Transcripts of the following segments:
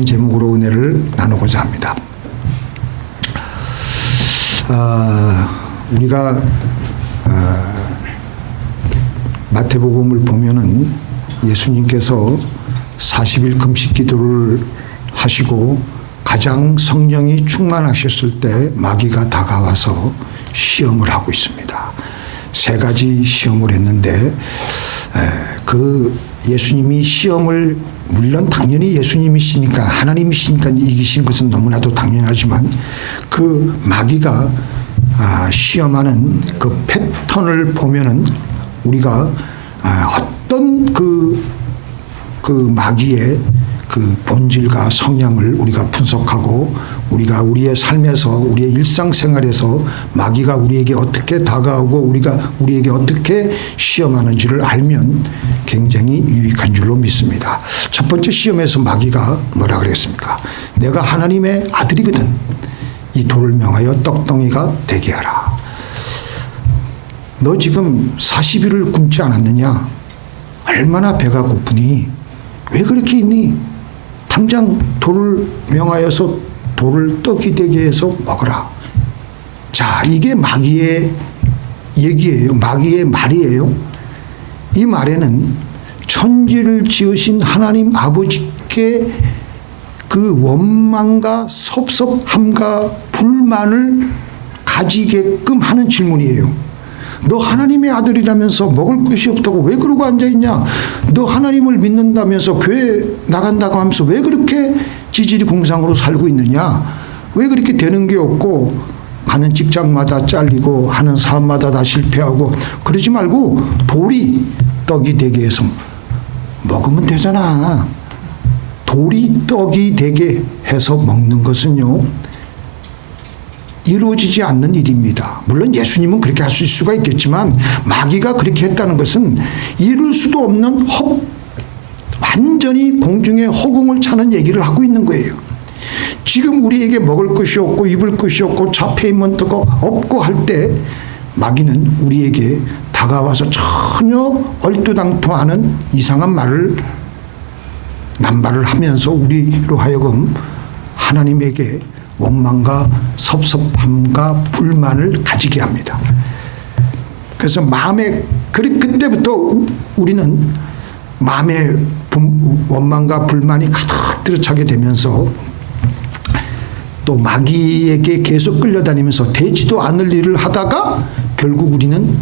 제목으로 은혜를 나누고자 합니다. 우리가 마태복음을 보면은 예수님께서 40일 금식 기도를 하시고 가장 성령이 충만하셨을 때 마귀가 다가와서 시험을 하고 있습니다. 세 가지 시험을 했는데 그 예수님이 시험을 물론 당연히 예수님이시니까 하나님이시니까 이기신 것은 너무나도 당연하지만 그 마귀가 시험하는 그 패턴을 보면은 우리가 어떤 그 마귀의 그 본질과 성향을 우리가 분석하고 우리가 우리의 삶에서 우리의 일상생활에서 마귀가 우리에게 어떻게 다가오고 우리에게 어떻게 시험하는지를 알면 굉장히 유익한 줄로 믿습니다. 첫 번째 시험에서 마귀가 뭐라 그랬습니까? 내가 하나님의 아들이거든. 이 돌을 명하여 떡덩이가 되게 하라. 너 지금 40일을 굶지 않았느냐? 얼마나 배가 고프니? 왜 그렇게 있니? 당장 돌을 명하여서 돌을 떡이 되게 해서 먹어라. 자, 이게 마귀의 얘기예요. 마귀의 말이에요. 이 말에는 천지를 지으신 하나님 아버지께 그 원망과 섭섭함과 불만을 가지게끔 하는 질문이에요. 너 하나님의 아들이라면서 먹을 것이 없다고 왜 그러고 앉아있냐? 너 하나님을 믿는다면서 교회 나간다고 하면서 왜 그렇게 지지리궁상으로 살고 있느냐? 왜 그렇게 되는 게 없고 가는 직장마다 잘리고 하는 사업마다 다 실패하고 그러지 말고 돌이 떡이 되게 해서 먹으면 되잖아. 돌이 떡이 되게 해서 먹는 것은요 이루어지지 않는 일입니다. 물론 예수님은 그렇게 하실 수가 있겠지만 마귀가 그렇게 했다는 것은 이룰 수도 없는 완전히 공중에 허공을 차는 얘기를 하고 있는 거예요. 지금 우리에게 먹을 것이 없고 입을 것이 없고 잡혀있는 거 없고 할 때 마귀는 우리에게 다가와서 전혀 얼토당토하는 이상한 말을 남발을 하면서 우리로 하여금 하나님에게 원망과 섭섭함과 불만을 가지게 합니다. 그래서 마음에 그때부터 우리는 마음에 원망과 불만이 가득 들어차게 되면서 또 마귀에게 계속 끌려다니면서 되지도 않을 일을 하다가 결국 우리는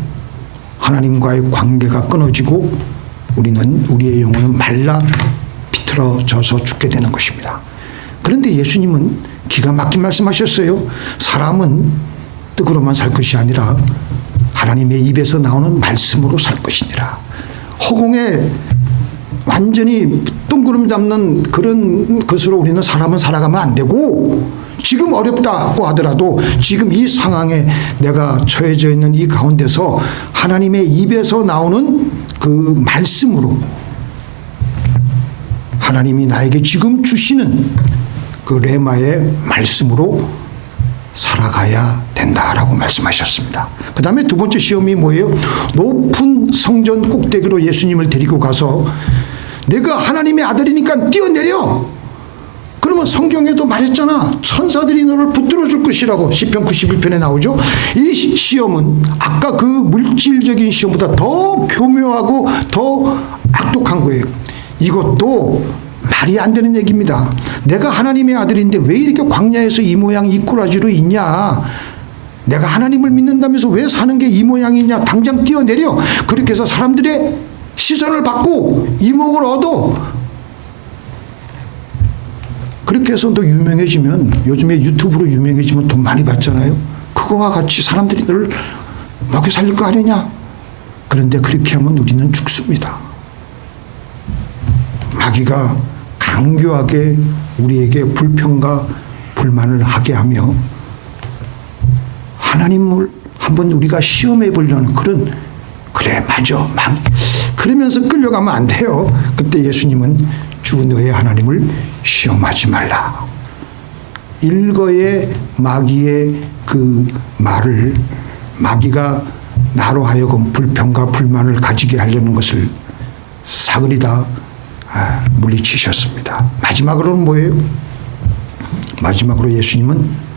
하나님과의 관계가 끊어지고 우리의 영혼은 말라 비틀어져서 죽게 되는 것입니다. 그런데 예수님은 기가 막힌 말씀하셨어요. 사람은 떡으로만 살 것이 아니라 하나님의 입에서 나오는 말씀으로 살 것이니라. 허공에 완전히 뜬구름 잡는 그런 것으로 우리는 사람은 살아가면 안 되고 지금 어렵다고 하더라도 지금 이 상황에 내가 처해져 있는 이 가운데서 하나님의 입에서 나오는 그 말씀으로 하나님이 나에게 지금 주시는 그 레마의 말씀으로 살아가야 된다라고 말씀하셨습니다. 그 다음에 두 번째 시험이 뭐예요? 높은 성전 꼭대기로 예수님을 데리고 가서 내가 하나님의 아들이니까 뛰어내려. 그러면 성경에도 말했잖아. 천사들이 너를 붙들어 줄 것이라고 시편 91편에 나오죠. 이 시험은 아까 그 물질적인 시험보다 더 교묘하고 더 악독한 거예요. 이것도 말이 안 되는 얘기입니다. 내가 하나님의 아들인데 왜 이렇게 광야에서 이 모양 이 꼬라지로 있냐? 내가 하나님을 믿는다면서 왜 사는 게 이 모양이냐? 당장 뛰어내려. 그렇게 해서 사람들의 시선을 받고 이목을 얻어. 그렇게 해서 너 유명해지면 요즘에 유튜브로 유명해지면 돈 많이 받잖아요. 그거와 같이 사람들이 너를 먹여 살릴 거 아니냐? 그런데 그렇게 하면 우리는 죽습니다. 마귀가 강교하게 우리에게 불평과 불만을 하게 하며 하나님을 한번 우리가 시험해 보려는 그래 맞아 그러면서 끌려가면 안 돼요. 그때 예수님은 주 너의 하나님을 시험하지 말라. 일거의 마귀의 그 말을 마귀가 나로 하여금 불평과 불만을 가지게 하려는 것을 사그리다 물리치셨습니다. 마지막으로는 뭐예요? 마지막으로 예수님은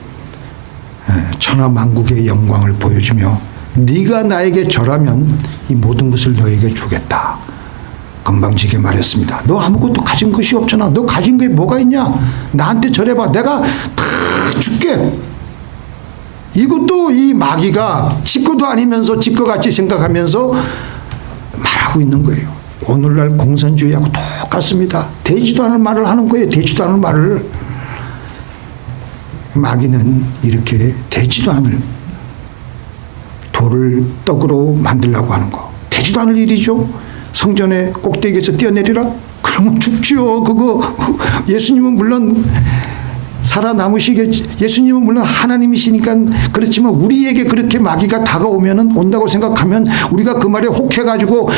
천하만국의 영광을 보여주며 네가 나에게 절하면 이 모든 것을 너에게 주겠다. 건방지게 말했습니다. 너 아무것도 가진 것이 없잖아. 너 가진 게 뭐가 있냐? 나한테 절해봐. 내가 다 줄게. 이것도 이 마귀가 지 것도 아니면서 지 것 같이 생각하면서 말하고 있는 거예요. 오늘날 공산주의하고 똑같습니다. 되지도 않을 말을 하는 거예요. 되지도 않을 말을. 마귀는 이렇게 되지도 않을 돌을 떡으로 만들려고 하는 거. 되지도 않을 일이죠. 성전의 꼭대기에서 뛰어내리라? 그러면 죽지요. 그거 예수님은 물론 살아남으시겠지. 예수님은 물론 하나님이시니까 그렇지만 우리에게 그렇게 마귀가 다가오면은 온다고 생각하면 우리가 그 말에 혹해가지고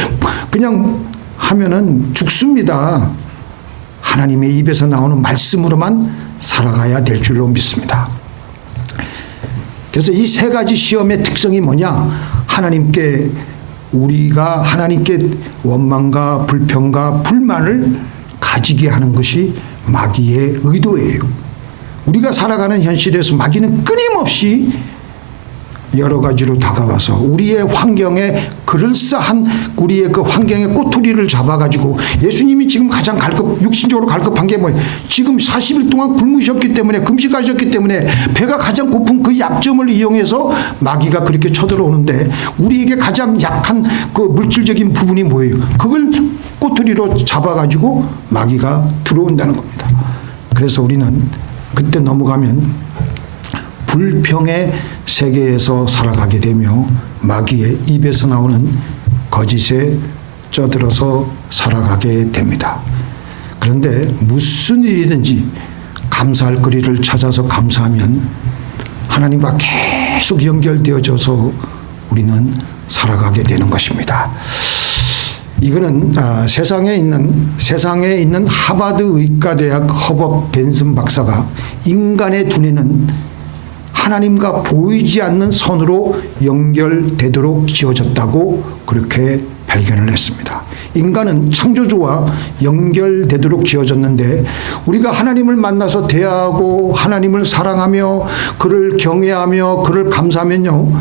그냥 하면은 죽습니다. 하나님의 입에서 나오는 말씀으로만 살아가야 될 줄로 믿습니다. 그래서 이 세 가지 시험의 특성이 뭐냐? 우리가 하나님께 원망과 불평과 불만을 가지게 하는 것이 마귀의 의도예요. 우리가 살아가는 현실에서 마귀는 끊임없이 여러 가지로 다가와서 우리의 환경에 그럴싸한 우리의 그 환경의 꼬투리를 잡아가지고 예수님이 지금 가장 육신적으로 갈급한 게 뭐예요? 지금 40일 동안 굶으셨기 때문에 금식하셨기 때문에 배가 가장 고픈 그 약점을 이용해서 마귀가 그렇게 쳐들어오는데 우리에게 가장 약한 그 물질적인 부분이 뭐예요? 그걸 꼬투리로 잡아가지고 마귀가 들어온다는 겁니다. 그래서 우리는 그때 넘어가면 불평의 세계에서 살아가게 되며 마귀의 입에서 나오는 거짓에 쩌들어서 살아가게 됩니다. 그런데 무슨 일이든지 감사할 거리를 찾아서 감사하면 하나님과 계속 연결되어져서 우리는 살아가게 되는 것입니다. 이거는 세상에 있는 하버드 의과대학 허버 벤슨 박사가 인간의 두뇌는 하나님과 보이지 않는 선으로 연결되도록 지어졌다고 그렇게 발견을 했습니다. 인간은 창조주와 연결되도록 지어졌는데 우리가 하나님을 만나서 대하고 하나님을 사랑하며 그를 경외하며 그를 감사하면요,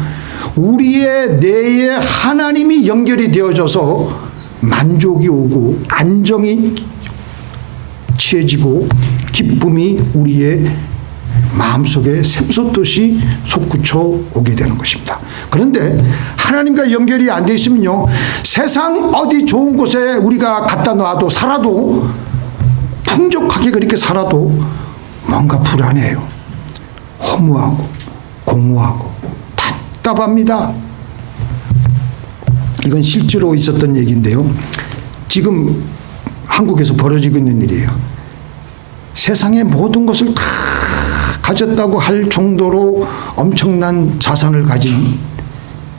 우리의 뇌에 하나님이 연결이 되어져서 만족이 오고 안정이 취해지고 기쁨이 우리의 마음속에 샘솟듯이 솟구쳐 오게 되는 것입니다. 그런데 하나님과 연결이 안 돼 있으면요, 세상 어디 좋은 곳에 우리가 갖다 놔도 살아도 풍족하게 그렇게 살아도 뭔가 불안해요. 허무하고 공허하고 답답합니다. 이건 실제로 있었던 얘기인데요. 지금 한국에서 벌어지고 있는 일이에요. 세상의 모든 것을 다 가졌다고 할 정도로 엄청난 자산을 가진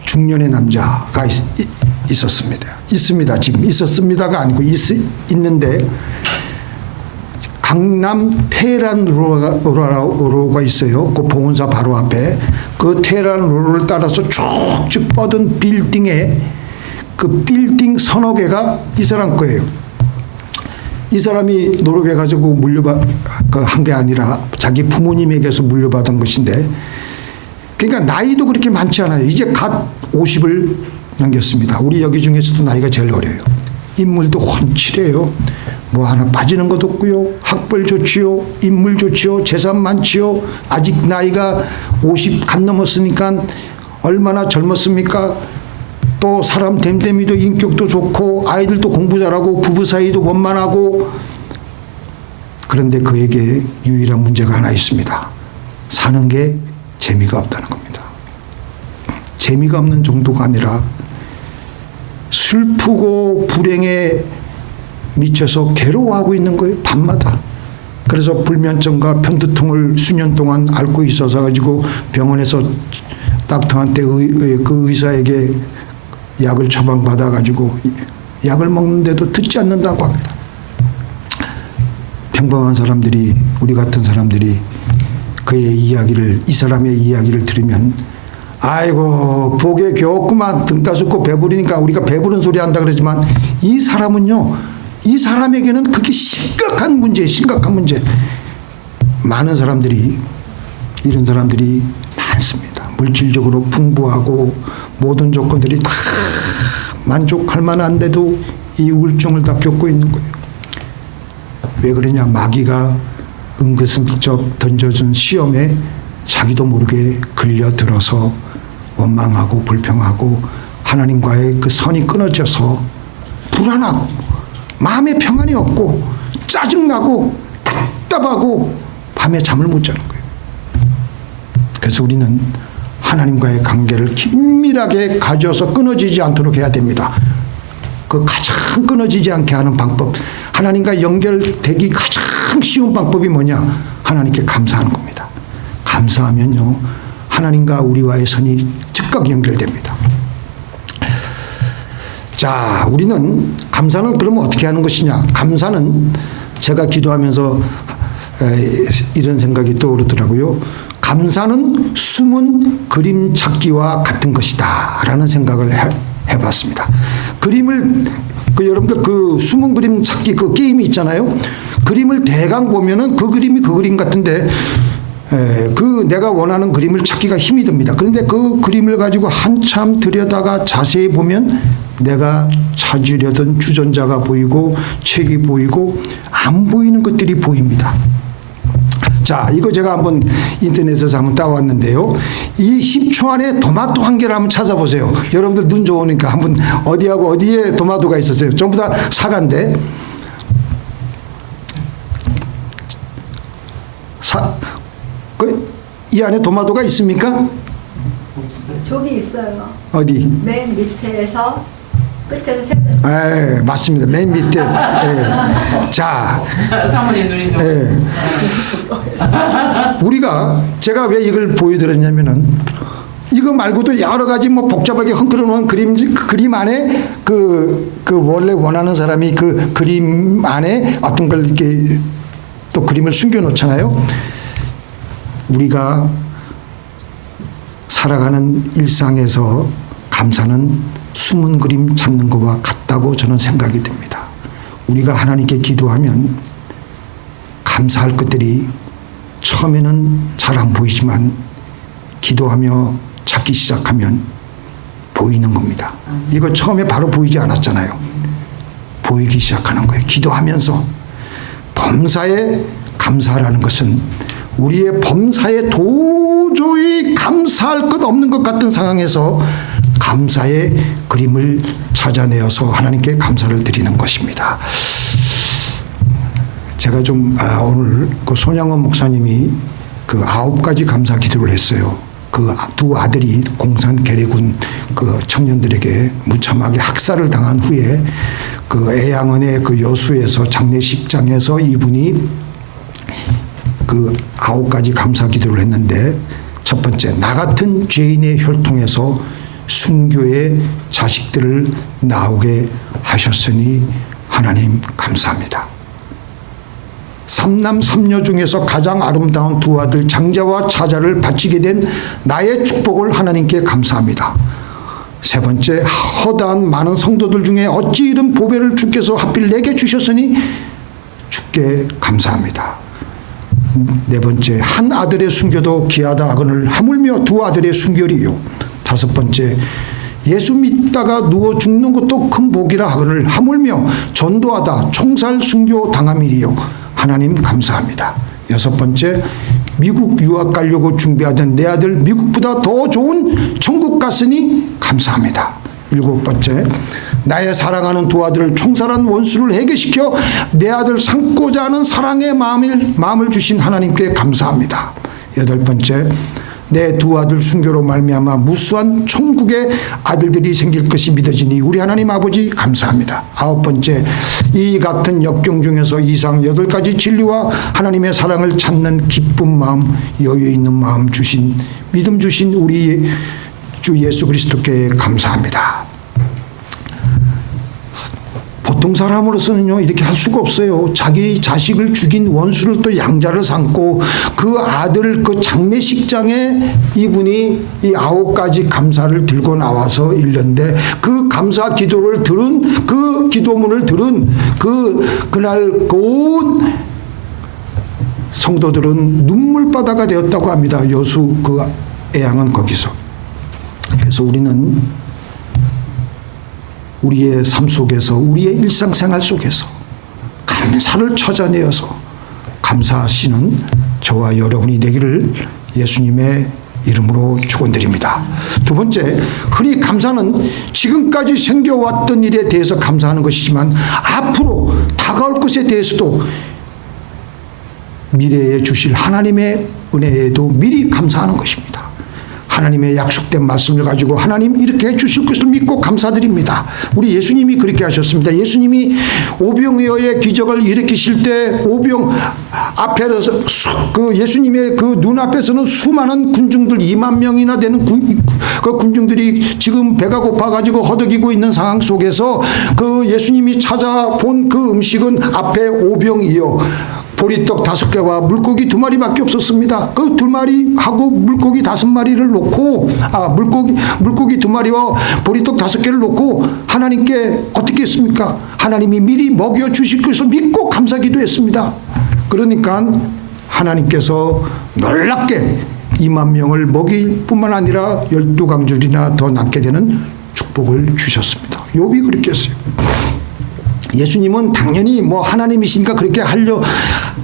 중년의 남자가 있었습니다. 있습니다. 지금 있었습니다가 아니고 있는데 강남 테헤란로가 있어요. 그 봉은사 바로 앞에 그 테헤란로를 따라서 쭉쭉 뻗은 빌딩에 그 빌딩 서너 개가 이 사람 거예요. 이 사람이 노력해 가지고 한 게 아니라 자기 부모님에게서 물려받은 것인데, 그러니까 나이도 그렇게 많지 않아요. 이제 갓 50을 넘겼습니다. 우리 여기 중에서도 나이가 제일 어려요. 인물도 훤칠해요. 뭐 하나 빠지는 것 없고요. 학벌 좋지요. 인물 좋지요. 재산 많지요. 아직 나이가 50 갓 넘었으니까 얼마나 젊었습니까? 또 사람 됨됨이도 인격도 좋고 아이들도 공부 잘하고 부부 사이도 원만하고. 그런데 그에게 유일한 문제가 하나 있습니다. 사는 게 재미가 없다는 겁니다. 재미가 없는 정도가 아니라 슬프고 불행에 미쳐서 괴로워하고 있는 거예요. 밤마다. 그래서 불면증과 편두통을 수년 동안 앓고 있어서 가지고 병원에서 닥터한테 그 의사에게 약을 처방받아 가지고 약을 먹는데도 듣지 않는다고 합니다. 평범한 사람들이, 우리 같은 사람들이 이 사람의 이야기를 들으면 아이고 복에 겨웠구만, 등 따숩고 배부르니까 우리가 배부른 소리 한다 그러지만 이 사람은요 이 사람에게는 그게 심각한 문제예요. 심각한 문제. 많은 사람들이, 이런 사람들이 많습니다. 물질적으로 풍부하고 모든 조건들이 다 만족할 만한데도 이 우울증을 다 겪고 있는 거예요. 왜 그러냐? 마귀가 은근슬쩍 던져준 시험에 자기도 모르게 걸려들어서 원망하고 불평하고 하나님과의 그 선이 끊어져서 불안하고 마음에 평안이 없고 짜증나고 답답하고 밤에 잠을 못 자는 거예요. 그래서 우리는 하나님과의 관계를 긴밀하게 가져서 끊어지지 않도록 해야 됩니다. 그 가장 끊어지지 않게 하는 방법, 하나님과 연결되기 가장 쉬운 방법이 뭐냐? 하나님께 감사하는 겁니다. 감사하면요, 하나님과 우리와의 선이 즉각 연결됩니다. 자, 우리는 감사는 그러면 어떻게 하는 것이냐? 감사는 제가 기도하면서 이런 생각이 떠오르더라고요. 감사는 숨은 그림 찾기와 같은 것이다 라는 생각을 해봤습니다. 그림을 여러분들 그 숨은 그림 찾기 그 게임이 있잖아요. 그림을 대강 보면은 그 그림이 그 그림 같은데 그 내가 원하는 그림을 찾기가 힘이 듭니다. 그런데 그 그림을 가지고 한참 들여다가 자세히 보면 내가 찾으려던 주전자가 보이고 책이 보이고 안 보이는 것들이 보입니다. 자, 이거 제가 한번 인터넷에서 한번 따왔는데요. 이 10초 안에 도마도 한 개를 한번 찾아보세요. 여러분들 눈 좋으니까 한번 어디하고 어디에 도마도가 있었어요. 전부 다 사과인데. 이 안에 도마도가 있습니까? 저기 있어요. 어디? 맨 밑에서 끝에서 세 번. 맞습니다. 맨 밑에. 자, 사모님 눈이 좀. 우리가 제가 왜 이걸 보여드렸냐면은 이거 말고도 여러 가지 뭐 복잡하게 흔들어 놓은 그림 안에 그 원래 원하는 사람이 그 그림 안에 어떤 걸 이렇게 또 그림을 숨겨 놓잖아요. 우리가 살아가는 일상에서 감사는 숨은 그림 찾는 것과 같다고 저는 생각이 듭니다. 우리가 하나님께 기도하면 감사할 것들이 처음에는 잘 안 보이지만 기도하며 찾기 시작하면 보이는 겁니다. 이거 처음에 바로 보이지 않았잖아요. 보이기 시작하는 거예요. 기도하면서 범사에 감사라는 것은 우리의 범사에 도저히 감사할 것 없는 것 같은 상황에서 감사의 그림을 찾아내어서 하나님께 감사를 드리는 것입니다. 제가 좀 오늘 그 손양원 목사님이 그 9가지 감사 기도를 했어요. 그 두 아들이 공산 계례군 그 청년들에게 무참하게 학살을 당한 후에 그 애양원의 그 여수에서 장례식장에서 이분이 그 9가지 감사 기도를 했는데, 첫 번째, 나 같은 죄인의 혈통에서 순교의 자식들을 나오게 하셨으니 하나님 감사합니다. 3남 3녀 중에서 가장 아름다운 두 아들 장자와 차자를 바치게 된 나의 축복을 하나님께 감사합니다. 세 번째, 허다한 많은 성도들 중에 어찌 이런 보배를 주께서 하필 내게 주셨으니 주께 감사합니다. 네 번째, 한 아들의 순교도 귀하다 하거늘 하물며 두 아들의 순결이요. 다섯 번째, 예수 믿다가 누워 죽는 것도 큰 복이라 하거늘 하물며 전도하다 총살 순교 당함이리요. 하나님 감사합니다. 여섯 번째, 미국 유학 가려고 준비하던 내 아들 미국보다 더 좋은 천국 갔으니 감사합니다. 일곱 번째, 나의 사랑하는 두 아들을 총살한 원수를 해결시켜 내 아들 삼고자 하는 사랑의 마음을 주신 하나님께 감사합니다. 여덟 번째, 내 두 아들 순교로 말미암아 무수한 천국의 아들들이 생길 것이 믿어지니 우리 하나님 아버지 감사합니다. 아홉 번째, 이 같은 역경 중에서 이상 8가지 진리와 하나님의 사랑을 찾는 기쁜 마음, 여유 있는 마음 주신, 믿음 주신 우리 주 예수 그리스도께 감사합니다. 보통 사람으로서는요 이렇게 할 수가 없어요. 자기 자식을 죽인 원수를 또 양자를 삼고 그 아들 그 장례식장에 이분이 이 9가지 감사를 들고 나와서 읽는데 그 감사 기도를 들은 그 기도문을 들은 그날 온 성도들은 눈물바다가 되었다고 합니다. 여수 그 애양은 거기서. 그래서 우리는 우리의 삶 속에서 우리의 일상생활 속에서 감사를 찾아내어서 감사하시는 저와 여러분이 되기를 예수님의 이름으로 축원드립니다. 두 번째, 흔히 감사는 지금까지 생겨왔던 일에 대해서 감사하는 것이지만 앞으로 다가올 것에 대해서도 미래에 주실 하나님의 은혜에도 미리 감사하는 것입니다. 하나님의 약속된 말씀을 가지고 하나님 이렇게 해주실 것을 믿고 감사드립니다. 우리 예수님이 그렇게 하셨습니다. 예수님이 오병이어의 기적을 일으키실 때 오병 앞에서 그 예수님의 그 눈앞에서는 수많은 군중들 2만 명이나 되는 그 군중들이 지금 배가 고파가지고 허덕이고 있는 상황 속에서 그 예수님이 찾아본 그 음식은 앞에 오병이어 보리떡 5개와 물고기 2마리밖에 없었습니다. 그 2마리하고 물고기 5마리를 놓고 물고기 2마리와 보리떡 5개를 놓고 하나님께 어떻게 했습니까? 하나님이 미리 먹여 주실 것을 믿고 감사기도 했습니다. 그러니까 하나님께서 놀랍게 2만 명을 먹일 뿐만 아니라 12강줄이나 더 낳게 되는 축복을 주셨습니다. 욥이 그렇게 했어요. 예수님은 당연히 뭐 하나님이시니까 그렇게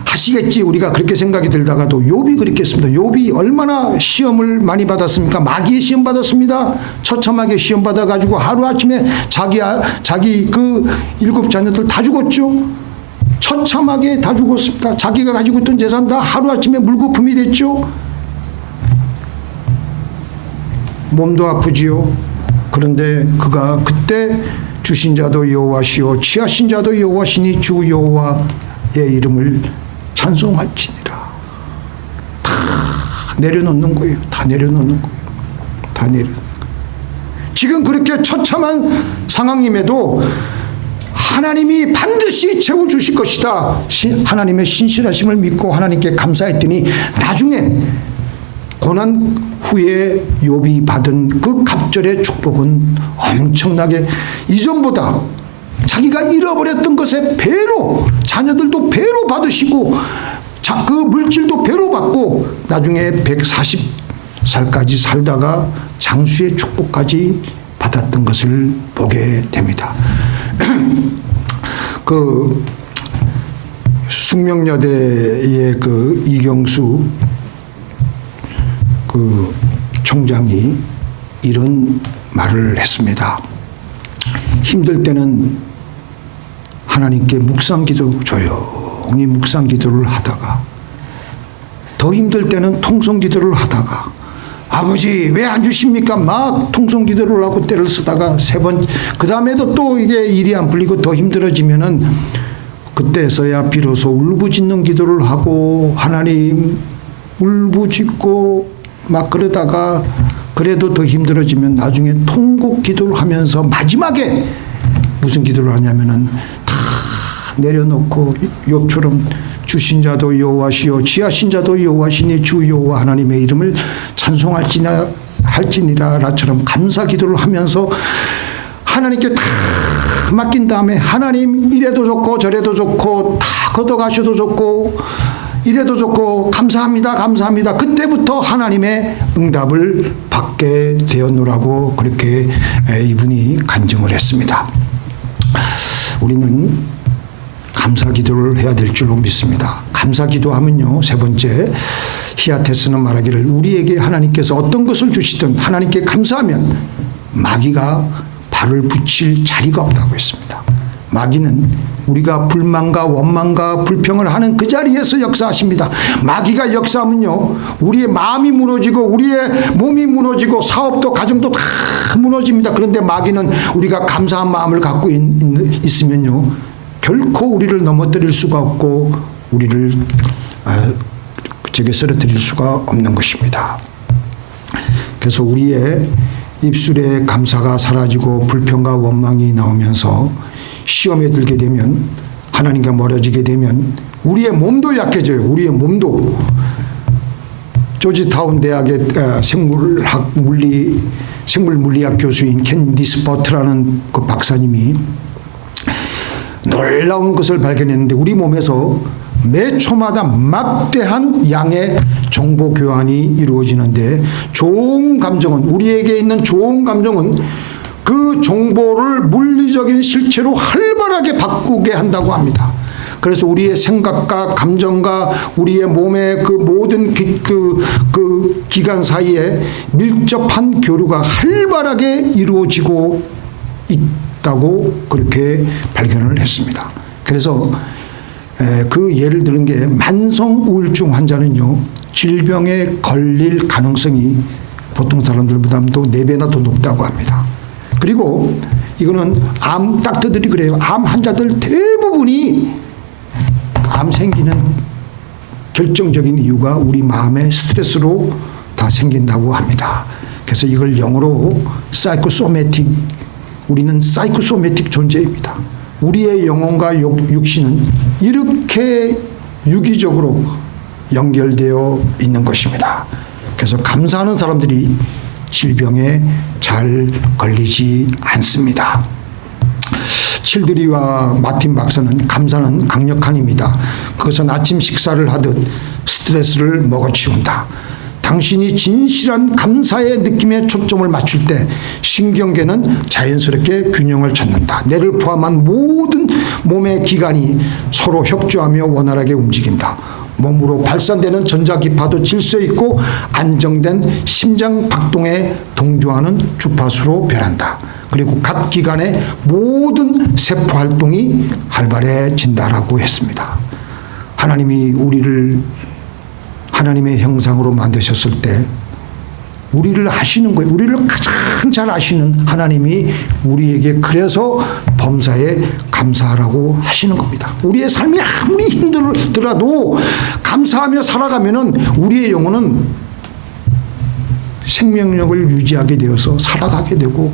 하시겠지 우리가 그렇게 생각이 들다가도 욥이 그렇게 했습니다. 욥이 얼마나 시험을 많이 받았습니까? 마귀의 시험 받았습니다. 처참하게 시험 받아가지고 하루아침에 자기 그 7 자녀들 다 죽었죠. 처참하게 다 죽었습니다. 자기가 가지고 있던 재산 다 하루아침에 물거품이 됐죠. 몸도 아프지요. 그런데 그가 그때 주신 자도 여호와시요 취하신 자도 여호와시니 주 여호와의 이름을 찬송할지니라. 다 내려놓는 거예요. 다 내려놓는 거예요. 다 내려놓는 거예요. 지금 그렇게 처참한 상황임에도 하나님이 반드시 채워주실 것이다. 하나님의 신실하심을 믿고 하나님께 감사했더니 나중에 고난 후에 욥이 받은 그 갑절의 축복은 엄청나게 이전보다 자기가 잃어버렸던 것에 배로 자녀들도 배로 받으시고 그 물질도 배로 받고 나중에 140살까지 살다가 장수의 축복까지 받았던 것을 보게 됩니다. 그 숙명여대의 그 이경수 그 총장이 이런 말을 했습니다. 힘들 때는 하나님께 묵상기도 조용히 묵상기도를 하다가 더 힘들 때는 통성기도를 하다가 아버지 왜 안 주십니까? 막 통성기도를 하고 때를 쓰다가 3번 그 다음에도 또 이게 일이 안 풀리고 더 힘들어지면은 그때서야 비로소 울부짖는 기도를 하고 하나님 울부짖고 막 그러다가 그래도 더 힘들어지면 나중에 통곡 기도를 하면서 마지막에 무슨 기도를 하냐면은 다 내려놓고 욥처럼 주신 자도 여호와시요 취하신 자도 여호와시니 주 여호와 하나님의 이름을 찬송할지니라처럼 감사 기도를 하면서 하나님께 다 맡긴 다음에 하나님 이래도 좋고 저래도 좋고 다 걷어가셔도 좋고 이래도 좋고 감사합니다 감사합니다. 그때부터 하나님의 응답을 받게 되었노라고 그렇게 이분이 간증을 했습니다. 우리는 감사 기도를 해야 될 줄로 믿습니다. 감사 기도하면요 3번째 히아테스는 말하기를 우리에게 하나님께서 어떤 것을 주시든 하나님께 감사하면 마귀가 발을 붙일 자리가 없다고 했습니다. 마귀는 우리가 불만과 원망과 불평을 하는 그 자리에서 역사하십니다. 마귀가 역사하면요 우리의 마음이 무너지고 우리의 몸이 무너지고 사업도 가정도 다 무너집니다. 그런데 마귀는 우리가 감사한 마음을 갖고 있으면요 결코 우리를 넘어뜨릴 수가 없고 우리를 쓰러뜨릴 수가 없는 것입니다. 그래서 우리의 입술에 감사가 사라지고 불평과 원망이 나오면서 시험에 들게 되면, 하나님과 멀어지게 되면 우리의 몸도 약해져요. 우리의 몸도. 조지타운 대학의 생물물리학 교수인 캔디스 버트라는 그 박사님이 놀라운 것을 발견했는데, 우리 몸에서 매 초마다 막대한 양의 정보 교환이 이루어지는데, 좋은 감정은, 우리에게 있는 좋은 감정은 그 정보를 물리적인 실체로 활발하게 바꾸게 한다고 합니다. 그래서 우리의 생각과 감정과 우리의 몸의 그 모든 그 기관 사이에 밀접한 교류가 활발하게 이루어지고 있다고 그렇게 발견을 했습니다. 그래서 그 예를 드는 게, 만성 우울증 환자는요, 질병에 걸릴 가능성이 보통 사람들보다도 4배나 더 높다고 합니다. 그리고 이거는 암 닥터들이 그래요. 암 환자들 대부분이 암 생기는 결정적인 이유가 우리 마음의 스트레스로 다 생긴다고 합니다. 그래서 이걸 영어로 사이코소매틱, 우리는 사이코소매틱 존재입니다. 우리의 영혼과 육신은 이렇게 유기적으로 연결되어 있는 것입니다. 그래서 감사하는 사람들이 질병에 잘 걸리지 않습니다. 칠드리와 마틴 박사는, 감사는 강력한 힘이다. 그것은 아침 식사를 하듯 스트레스를 먹어치운다. 당신이 진실한 감사의 느낌에 초점을 맞출 때 신경계는 자연스럽게 균형을 찾는다. 뇌를 포함한 모든 몸의 기관이 서로 협조하며 원활하게 움직인다. 몸으로 발산되는 전자기파도 질서 있고 안정된 심장 박동에 동조하는 주파수로 변한다. 그리고 각 기관의 모든 세포 활동이 활발해진다라고 했습니다. 하나님이 우리를 하나님의 형상으로 만드셨을 때 우리를 아시는 거예요. 우리를 가장 잘 아시는 하나님이 우리에게 그래서 범사에 감사하라고 하시는 겁니다. 우리의 삶이 아무리 힘들더라도 감사하며 살아가면은 우리의 영혼은 생명력을 유지하게 되어서 살아가게 되고,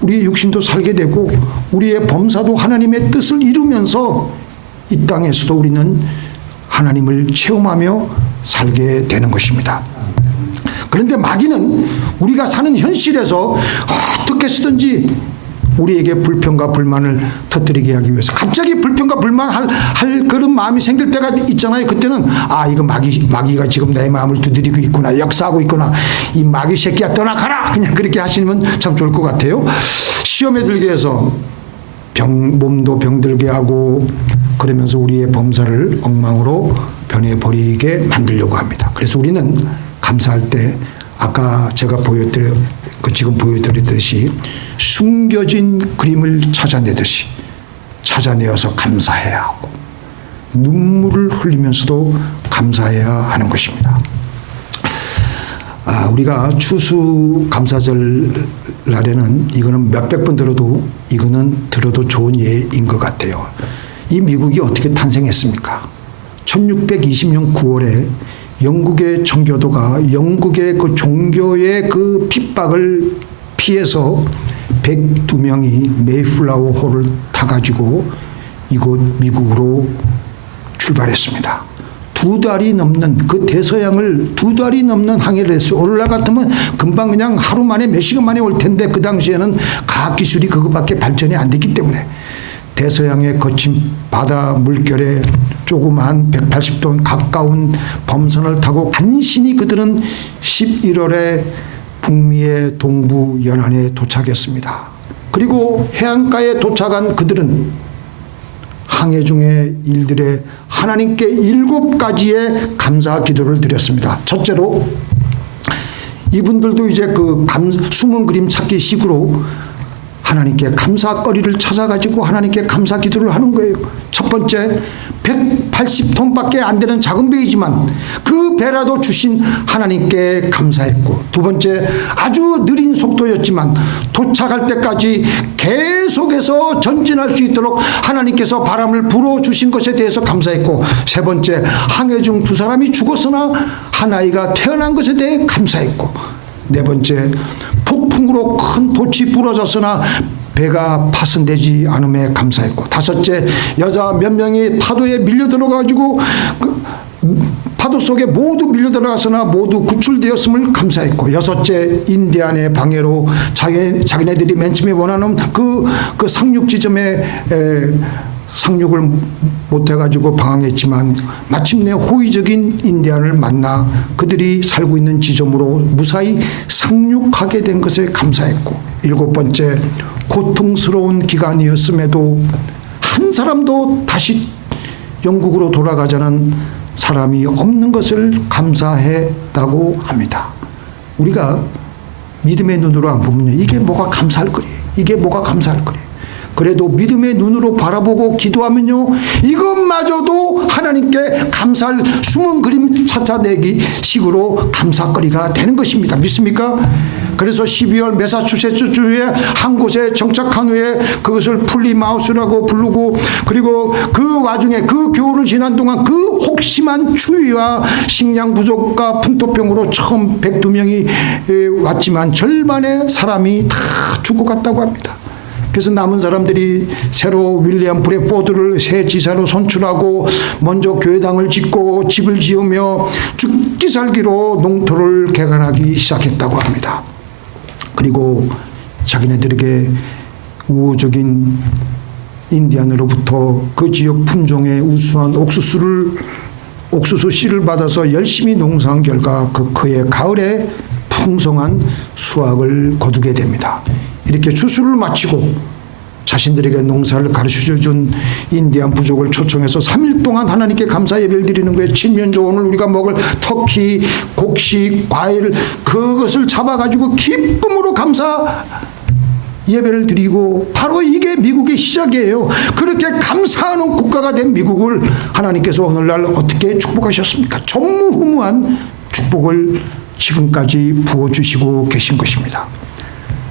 우리의 육신도 살게 되고, 우리의 범사도 하나님의 뜻을 이루면서 이 땅에서도 우리는 하나님을 체험하며 살게 되는 것입니다. 그런데 마귀는 우리가 사는 현실에서 어떻게 쓰든지 우리에게 불평과 불만을 터뜨리게 하기 위해서, 갑자기 불평과 불만할 그런 마음이 생길 때가 있잖아요. 그때는 이거 마귀가 지금 내 마음을 두드리고 있구나, 역사하고 있구나, 이 마귀 새끼야 떠나가라, 그냥 그렇게 하시면 참 좋을 것 같아요. 시험에 들게 해서 몸도 병들게 하고, 그러면서 우리의 범사를 엉망으로 변해버리게 만들려고 합니다. 그래서 우리는 감사할 때 아까 제가 지금 보여드렸듯이 숨겨진 그림을 찾아내듯이 찾아내어서 감사해야 하고, 눈물을 흘리면서도 감사해야 하는 것입니다. 우리가 추수 감사절 날에는 이거는 몇백 번 들어도 좋은 예인 것 같아요. 이 미국이 어떻게 탄생했습니까? 1620년 9월에 영국의 청교도가 영국의 그 종교의 그 핍박을 피해서 102명이 메이플라워 호를 타가지고 이곳 미국으로 출발했습니다. 2달이 넘는 그 대서양을 2달이 넘는 항해를 했어요. 오늘날 같으면 금방 그냥 하루 만에 몇 시간 만에 올 텐데, 그 당시에는 과학기술이 그것밖에 발전이 안 됐기 때문에 대서양의 거친 바다 물결에 조그마한 180톤 가까운 범선을 타고 간신히 그들은 11월에 북미의 동부 연안에 도착했습니다. 그리고 해안가에 도착한 그들은 항해 중의 일들에 하나님께 7가지의 감사 기도를 드렸습니다. 첫째로, 이분들도 이제 그 숨은 그림 찾기 식으로 하나님께 감사거리를 찾아가지고 하나님께 감사 기도를 하는 거예요. 첫 번째, 180톤밖에 안 되는 작은 배이지만 그 배라도 주신 하나님께 감사했고, 두 번째, 아주 느린 속도였지만 도착할 때까지 계속해서 전진할 수 있도록 하나님께서 바람을 불어주신 것에 대해서 감사했고, 세 번째, 항해 중 2사람이 죽었으나 한 아이가 태어난 것에 대해 감사했고, 네 번째, 폭풍으로 큰 돛이 부러졌으나 배가 파손되지 않음에 감사했고, 다섯째, 여자 몇 명이 파도에 밀려 들어가지고 파도 속에 모두 밀려 들어가서나 모두 구출되었음을 감사했고, 여섯째, 인디안의 방해로 자기네들이 맨 처음에 원하는 그 상륙 지점에 상륙을 못해가지고 방황했지만 마침내 호의적인 인디안을 만나 그들이 살고 있는 지점으로 무사히 상륙하게 된 것에 감사했고, 일곱 번째, 고통스러운 기간이었음에도 한 사람도 다시 영국으로 돌아가자는 사람이 없는 것을 감사했다고 합니다. 우리가 믿음의 눈으로 안 보면요, 이게 뭐가 감사할 거리예요. 이게 뭐가 감사할 거리예요. 그래도 믿음의 눈으로 바라보고 기도하면요, 이것마저도 하나님께 감사할 숨은 그림 찾아내기 식으로 감사거리가 되는 것입니다. 믿습니까? 그래서 12월 매사추세츠주에 한 곳에 정착한 후에 그것을 플리마우스라고 부르고, 그리고 그 와중에 그 겨울을 지난 동안 그 혹심한 추위와 식량 부족과 풍토병으로 처음 102명이 왔지만 절반의 사람이 다 죽어갔다고 합니다. 그래서 남은 사람들이 새로 윌리엄 브레포드를 새 지사로 선출하고 먼저 교회당을 짓고 집을 지으며 죽기 살기로 농토를 개간하기 시작했다고 합니다. 그리고 자기네들에게 우호적인 인디안으로부터 그 지역 품종의 우수한 옥수수 씨를 받아서 열심히 농사한 결과 그 그해 가을에 풍성한 수확을 거두게 됩니다. 이렇게 추수를 마치고 자신들에게 농사를 가르쳐준 인디안 부족을 초청해서 3일 동안 하나님께 감사 예배를 드리는 거예요. 칠면조, 오늘 우리가 먹을 터키, 곡식, 과일, 그것을 잡아가지고 기쁨으로 감사 예배를 드리고, 바로 이게 미국의 시작이에요. 그렇게 감사하는 국가가 된 미국을 하나님께서 오늘날 어떻게 축복하셨습니까? 전무후무한 축복을 지금까지 부어주시고 계신 것입니다.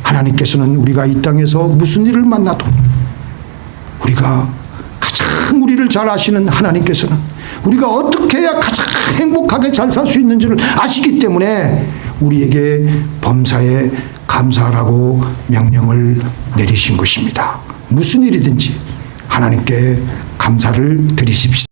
하나님께서는 우리가 이 땅에서 무슨 일을 만나도 우리가 가장 우리를 잘 아시는 하나님께서는 우리가 어떻게 해야 가장 행복하게 잘 살 수 있는지를 아시기 때문에 우리에게 범사에 감사하라고 명령을 내리신 것입니다. 무슨 일이든지 하나님께 감사를 드리십시오.